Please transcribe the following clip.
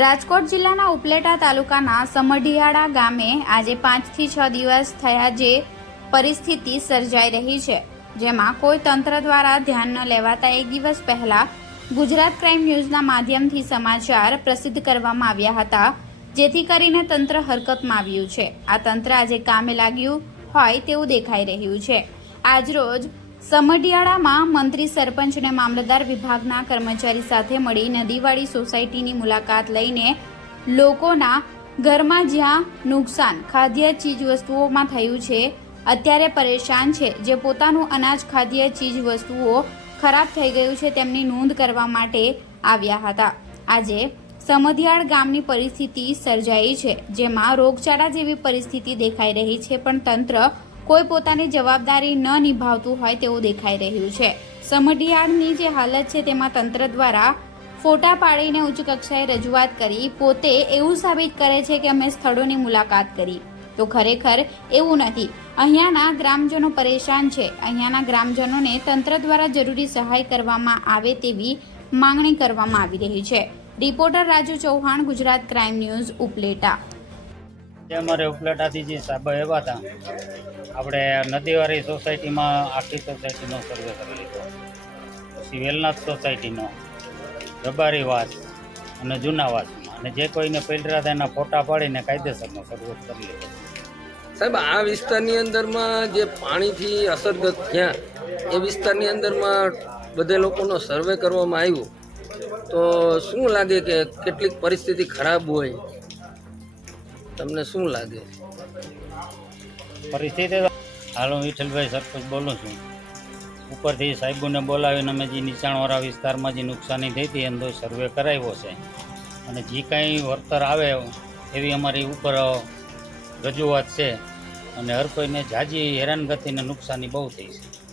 રાજકોટ જિલ્લાના ઉપલેટા તાલુકાના સમઢિયાળા ગામે આજે પાંચથી છ દિવસ થયા જે પરિસ્થિતિ સર્જાઈ રહી છે, જેમાં કોઈ તંત્ર દ્વારા ધ્યાન ન લેવાતા એક દિવસ પહેલા ગુજરાત ક્રાઇમ ન્યૂઝના માધ્યમથી સમાચાર પ્રસિદ્ધ કરવામાં આવ્યા હતા, જેથી કરીને તંત્ર હરકતમાં આવ્યું છે. આ તંત્ર આજે કામે લાગ્યું હોય તેવું દેખાઈ રહ્યું છે. આજરોજ સમઢિયાળામાં મંત્રી સરપંચ અને મામલતદાર વિભાગના કર્મચારી સાથે મળી નદીવાળી સોસાયટીની મુલાકાત લઈને લોકોના ઘરમાં જ્યાં નુકસાન, ખાદ્ય ચીજવસ્તુઓમાં થયું છે, અત્યારે પરેશાન છે. જે પોતાનું અનાજ, ખાદ્ય ચીજવસ્તુઓ ખરાબ થઈ ગયું છે, તેમની નોંધ કરવા માટે આવ્યા હતા. આજે સમધિયાળ ગામની પરિસ્થિતિ સર્જાઈ છે, જેમાં રોગચાળા જેવી પરિસ્થિતિ દેખાઈ રહી છે, પણ તંત્ર કોઈ પોતાની જવાબદારી ન નિભાવતું હોય તેવું દેખાઈ રહ્યું છે. સમઢિયાળની જે હાલત છે તેમાં તંત્ર દ્વારા ફોટા પાડીને ઉચ્ચ કક્ષાએ રજૂઆત કરી પોતે એવું સાબિત કરે છે કે અમે સ્થળોની મુલાકાત કરી. તો ખરેખર એવું નથી. અહીંયાના ગ્રામજનો પરેશાન છે. અહીંયાના ગ્રામજનોને તંત્ર દ્વારા જરૂરી સહાય કરવામાં આવે તેવી માંગણી કરવામાં આવી રહી છે. Reporter Raju Chauhan, Gujarat crime news, Upleta. અમારે ઉપલેટાથી જે સાહેબ એવા હતા, આપણે નદીવાળી સોસાયટીમાં આખી સોસાયટીનો સર્વે કરી લીધો. પછી વેલનાથ સોસાયટીનો રબારી વાસ અને જૂના વાસમાં અને જે કોઈને પીલરા હતા એના ફોટા પાડીને કાયદેસરનો સર્વે કરી લીધો. સાહેબ, આ વિસ્તારની અંદરમાં જે પાણીથી અસરગ્રસ્ત થયા, એ વિસ્તારની અંદરમાં બધે લોકોનો સર્વે કરવામાં આવ્યો. તો શું લાગે કે કેટલીક પરિસ્થિતિ ખરાબ હોય? તમને શું લાગે? પરિસ્થિતિ હાલ વિઠ્ઠલભાઈ સરપંચ બોલું છું. ઉપરથી સાહેબોને બોલાવીને અમે જે નીચાણવાળા વિસ્તારમાં જે નુકસાની થઈ હતી, એનો સર્વે કરાવ્યો છે. અને જે કાંઈ વળતર આવે, એવી અમારી ઉપર રજૂઆત છે. અને હર કોઈને જાજી હેરાનગતિને નુકસાની બહુ થઈ છે.